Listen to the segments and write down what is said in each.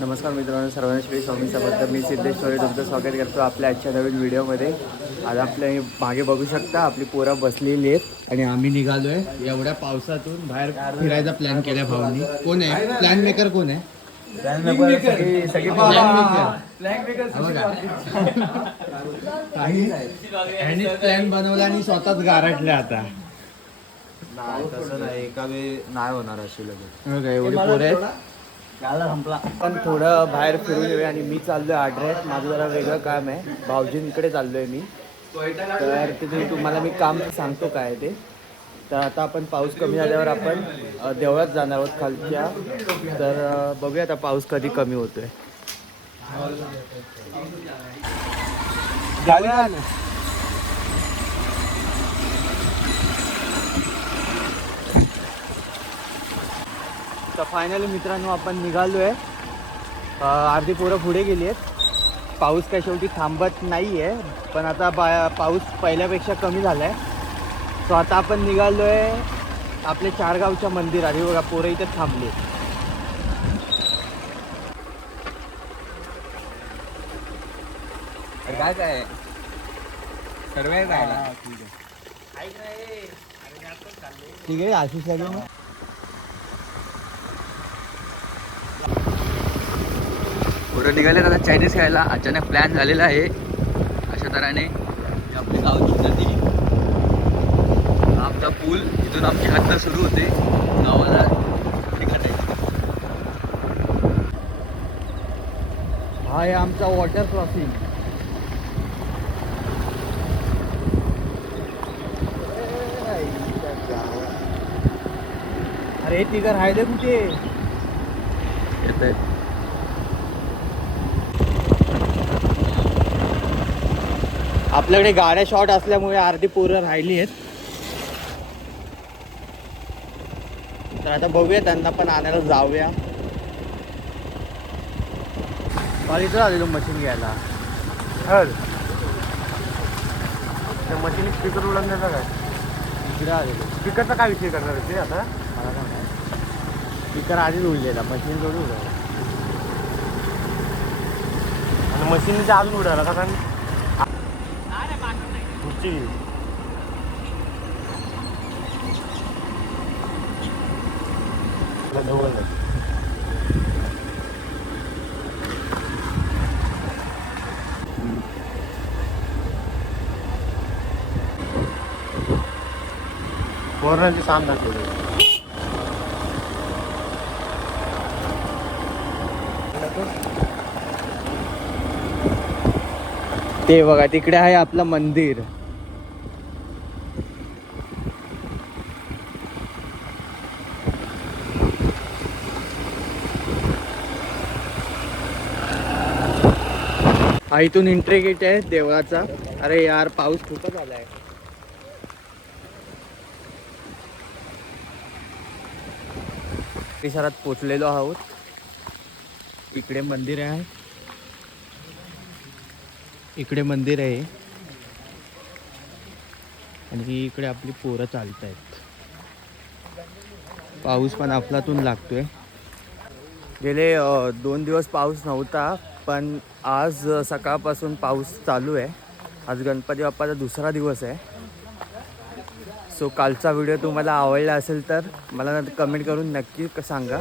नमस्कार मित्रांनो, सर्वांना श्री स्वामी समर्थ. मी सिद्धेश थोरे तुमचं स्वागत करतो आपल्या आजच्या नवीन व्हिडिओमध्ये. आज आपल्या मागे बघू शकता आपली पोरं बसलेली आहेत आणि आम्ही निघालो आहे एवढ्या पावसातून बाहेर फिरायचा प्लॅन केला भाऊंनी. कोण आहे प्लॅन मेकर? कोण आहे सगळी प्लॅन बनवला आणि स्वतःच गारटले. आता तसं नाही, एका वेळी नाही होणार अशी लगेच. एवढी पोरं आहेत. पण थोडं बाहेर फिरून येऊया आणि मी चाललोय आड्रेस. माझं जरा वेगळं काम आहे, भाऊजींकडे चाललोय मी. तर तिथे तुम्हाला मी काम सांगतो काय ते. तर आता आपण पाऊस कमी झाल्यावर आपण देवळात जाणार आहोत खालच्या. तर बघूया आता पाऊस कधी कमी होतोय. तर फायनली मित्रांनो आपण निघालो आहे. अर्धी पोरं पुढे गेली आहेत. पाऊस काय शेवटी थांबत नाही आहे, पण आता पाऊस पहिल्यापेक्षा कमी झाला आहे. सो आता आपण निघालो आहे आपल्या चारगावच्या मंदिरात. हे बघा पोरं इथे थांबली. काय काय सर्व जायला ठीक आहे. आशिष लागेल ना. पुढे निघाले आता चायनीज खायला. अचानक प्लॅन झालेला आहे अशा तऱ्हेने. आपली गावची नदी, आमचा पूल, इथून आमची हद्द सुरू होते गावाला ठिकाण. हा आहे आमचा वॉटर क्रॉसिंग. अरे तिघं राहिले कुठे येत आहेत. आपल्याकडे गाड्या शॉर्ट असल्यामुळे अर्धी पोरं राहिली आहेत. तर आता बघूया, त्यांना पण आणायला जाऊया. मला इथं आलेलो मशीन घ्यायला. त्या मशीन स्पीकर उडवण्याचा काय इकडे आलेलो. स्पीकरचा काय विषय करणार ते आता मला काय नाही. स्पीकर आधीच उडलेला, मशीन जोडून उडवला आणि मशीनच्या अजून उडाला का कारण पुढची कोरोनाची साम दाखवली. ते बघा तिकडे आहे आपलं मंदिर. हा इथून एंट्री गेट आहे देवळाचा. अरे यार पाऊस खूपच आलाय. परिसरात पोचलेलो आहोत. इकडे मंदिर आहे, इकडे मंदिर आहे आणि इकडे आपली पोरं चालत आहेत. पाऊस पण अफलातून लागतोय. गेले 2 दिवस पाऊस नव्हता, पण आज सकाळपासून पाऊस चालू आहे. आज गणपती बाप्पाचा दुसरा दिवस आहे. सो कालचा व्हिडिओ तुम्हाला आवडला असेल तर मला कमेंट करून नक्की सांगा.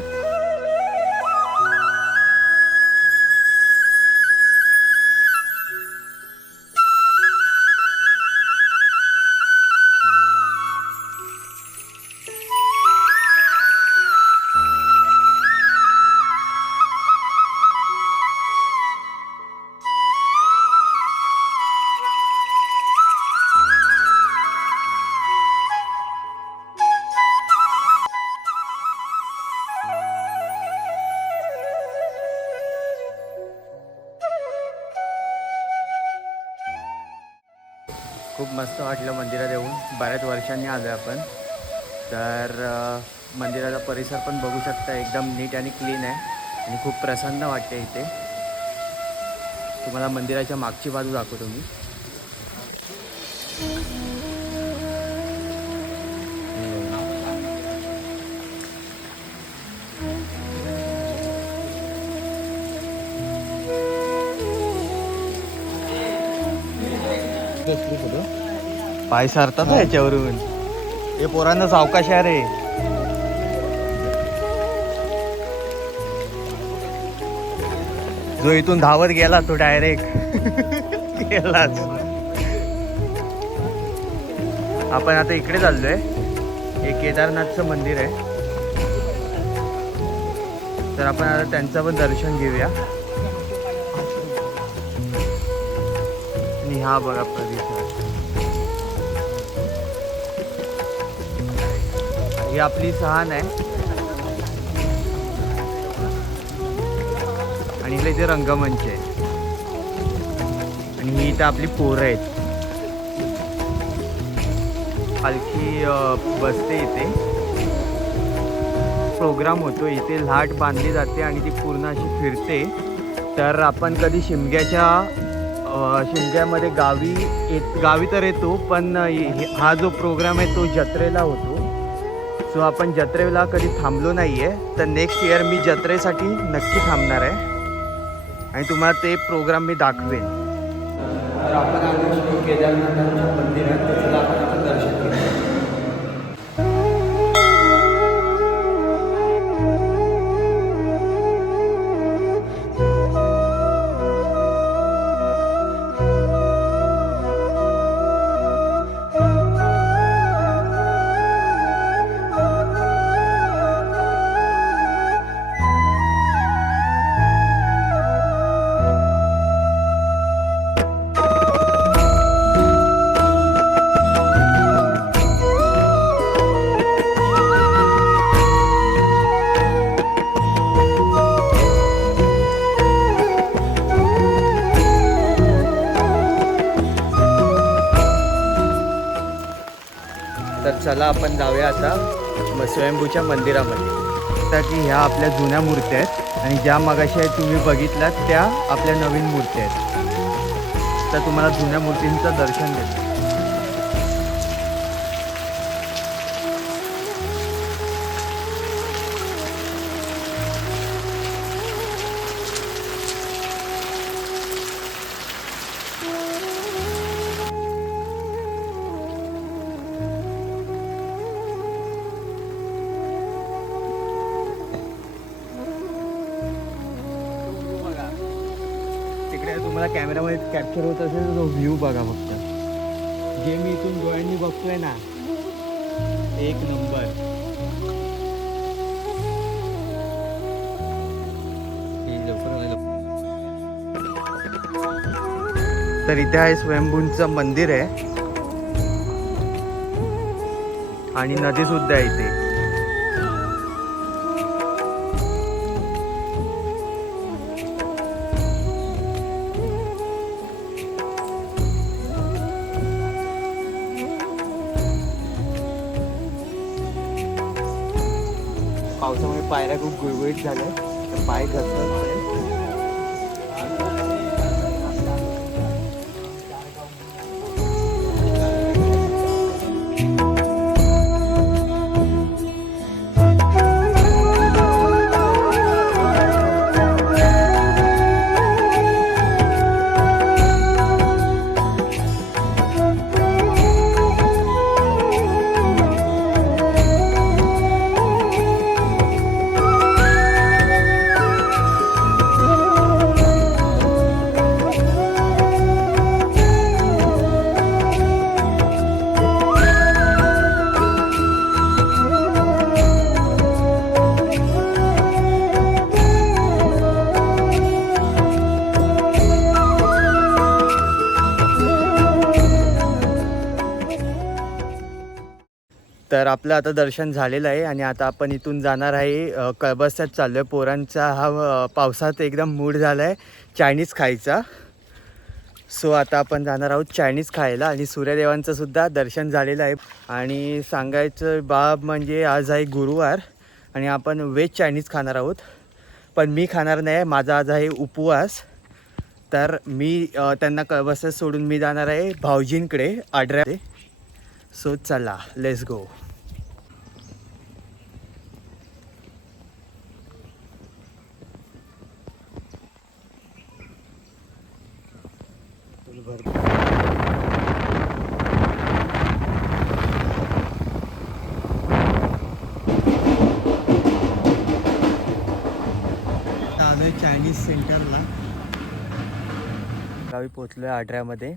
खूप मस्त वाटलं मंदिरात येऊन. बऱ्याच वर्षांनी आलो आहे आपण. तर मंदिराचा परिसर पण बघू शकता, एकदम नीट आणि क्लीन आहे आणि खूप प्रसन्न वाटते इथे. तुम्हाला मंदिराच्या मागची बाजू दाखवतो मी. पाय सारतात ना याच्यावरून. हे पोरांना सावकाश आहे रे. जो इथून धावत गेला तो डायरेक्ट गेलाच. आपण आता इकडे चाललोय. हे केदारनाथचं मंदिर आहे, तर आपण आता त्यांचं पण दर्शन घेऊया. आणि हा बघा परिसर. ही आपली सहान आहे आणि इथे रंगमंच आहे. आणि ही इथं आपली पोरं आहेत. पालखी बसते इथे. प्रोग्राम होतो इथे. लाट बांधली जाते आणि ती पूर्ण अशी फिरते. तर आपण कधी शिमग्यामध्ये गावी तर येतो, पण हा जो प्रोग्राम आहे तो जत्रेला होतो. सो आपण जत्रेला कधी थांबलो नाही आहे. तर नेक्स्ट इयर मी जत्रेसाठी नक्की थांबणार आहे आणि तुम्हाला ते प्रोग्राम मी दाखवेन. तर आपण आलो श्री केदारनाथांच्या मंदिरात. त्याचं आपण दर्शन घेऊ. तर चला आपण जाऊया आता स्वयंभूच्या मंदिरामध्ये. तर की ह्या आपल्या जुन्या मूर्त्या आहेत आणि ज्या मगाशी तुम्ही बघितल्यात त्या आपल्या नवीन मूर्त्या आहेत. तर तुम्हाला जुन्या मूर्तींचं दर्शन देतो. तिकडे तुम्हाला कॅमेरामध्ये कॅप्चर होत असेल तर तो व्ह्यू बघा फक्त. जे मी इथून डोळ्यांनी बघतोय ना, एक नंबर. तर इथे आहे स्वयंभूंचं मंदिर आहे आणि नदी सुद्धा आहे इथे. पावसामुळे पायऱ्या खूप गुळगुळीत झाल्या, तर पाय घसरत. तर आपलं आता दर्शन झालेलं आहे आणि आता आपण इथून जाणार आहे. कळबस्त्यात चाललो आहे. पोरांचा हा पावसात एकदम मूड झाला आहे चायनीज खायचा. सो आता आपण जाणार आहोत चायनीज खायला. आणि सूर्यदेवांचं सुद्धा दर्शन झालेलं आहे. आणि सांगायचं बाब म्हणजे आज आहे गुरुवार आणि आपण व्हेज चायनीज खाणार आहोत. पण मी खाणार नाही, माझा आज आहे उपवास. तर मी त्यांना कळबस्त्यात सोडून मी जाणार आहे भाऊजींकडे आड्र्यामध्ये. सो चला, लेट्स गो. भरपूर गावी पोचलो आहे आढऱ्यामध्ये.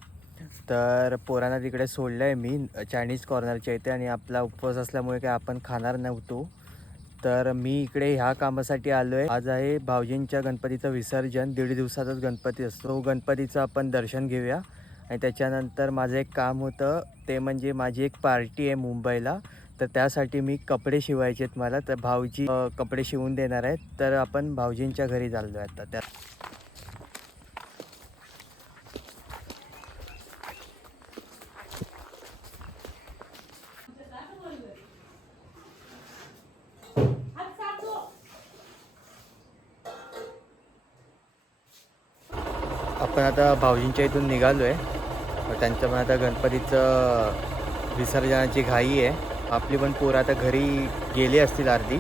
तर पोरांना तिकडे सोडलं आहे मी चायनीज कॉर्नरच्या इथे, आणि आपला उपवास असल्यामुळे काय आपण खाणार नव्हतो. तर मी इकडे ह्या कामासाठी आलो आहे. आज आहे भाऊजींच्या गणपतीचं विसर्जन. 1.5 दिवसाचाच गणपती असतो. गणपतीचं आपण दर्शन घेऊया, आणि त्याच्यानंतर माझं एक काम होतं, ते म्हणजे माझी एक पार्टी आहे मुंबईला. तर त्यासाठी मी कपडे शिवायचे आहेत मला. तर भाऊजी कपडे शिवून देणार आहेत. तर आपण भाऊजींच्या घरी चाललो आहे आता. आपण आता भाऊजींच्या इथून निघालो आहे. त्यांचं पण आता गणपतीचं विसर्जनाची घाई आहे. आपली पण पोरं आता घरी गेली असतील अर्धी.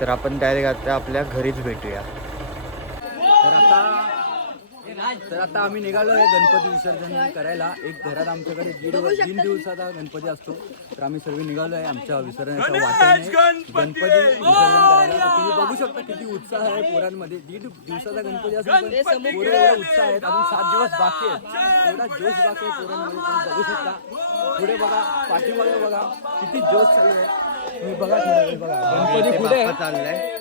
तर आपण डायरेक्ट आता आपल्या घरीच भेटूया. तर आता आम्ही निघालो आहे गणपती विसर्जन करायला. एक घरात आमच्याकडे 3 दिवसाचा गणपती असतो. तर आम्ही सर्व निघालो आहे आमच्या विसर्जनाच्या वाटेने गणपती विसर्जन करायला. तर तुम्ही बघू शकता किती उत्साह आहे पोरांमध्ये. 1.5 दिवसाचा गणपती असतो, पण पोरं एवढे उत्साह आहेत. अजून 7 दिवस बाकी आहेत. एवढा जोश बाकी आहे पोरांमध्ये. तुम्ही बघू शकता. पुढे बघा, पाठीमागे बघा, किती जोश चालू आहे. तुम्ही बघा, थोडं बघा, गणपती पुढे चाललाय.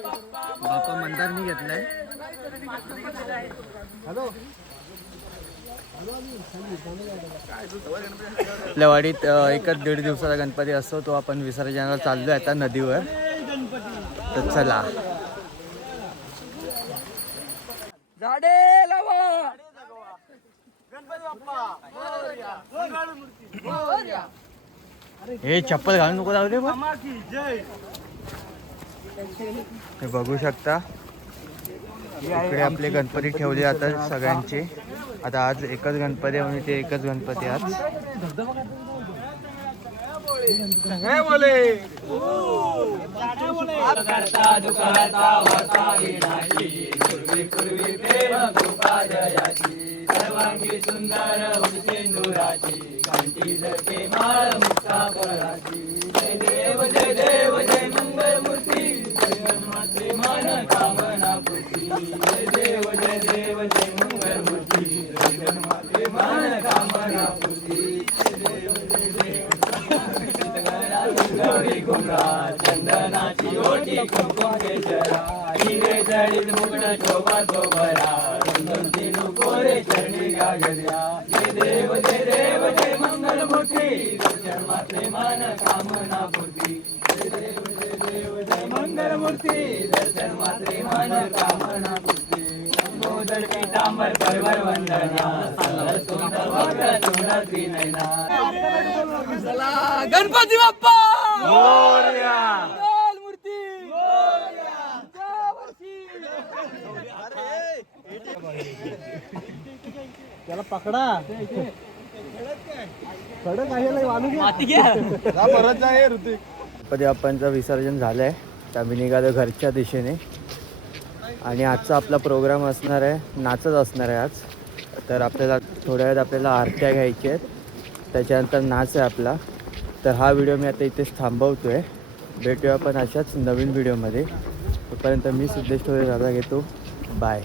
बापा मंदारनी घेतलाय. आपल्या वाडीत एकच 1.5 दिवसाचा गणपती असतो. तो आपण विसर्जनाला चाललोय आता नदीवर. तर चला. झाडे लावा. हे चप्पल घालून नको जाऊ दे. हे बघू शकता इकडे आपले गणपती ठेवले जातात सगळ्यांचे. आता आज एकच गणपती आहे म्हणजे ते एकच गणपती आज. चंदनाची ओटी कुंकुम केशरा, हिरे जडित मुकुट शोभा शोभरा, रंगवती कोरे चरणी गागर्या. जय देव जय मंगल मूर्ती, दर्शन मात्रे मन कामना पूर्ती. जय देव जय मंगल मूर्ती, दर्शन मात्रे मन कामना पूर्ती. लंबोदर पीतांबर परवर वंदना, सुंदर वक्र चूर्ण त्रिनयना. गणपती बाप्पा मोरया. त्याला पकडा. कडक आहे गणपती बाप्पांचं विसर्जन झालं आहे. तर आम्ही निघालो घरच्या दिशेने. आणि आजचा आपला प्रोग्राम असणार आहे, नाचच असणार आहे आज. तर आपल्याला थोड्या वेळात आपल्याला आरत्या घ्यायच्या आहेत, त्याच्यानंतर नाच आहे आपला. तर हा व्हिडिओ मी आता इथेच थांबवतो आहे. भेटूया आपण अशाच नवीन व्हिडिओमध्ये. तोपर्यंत मी सिद्धेश दादा घेतो. बाय.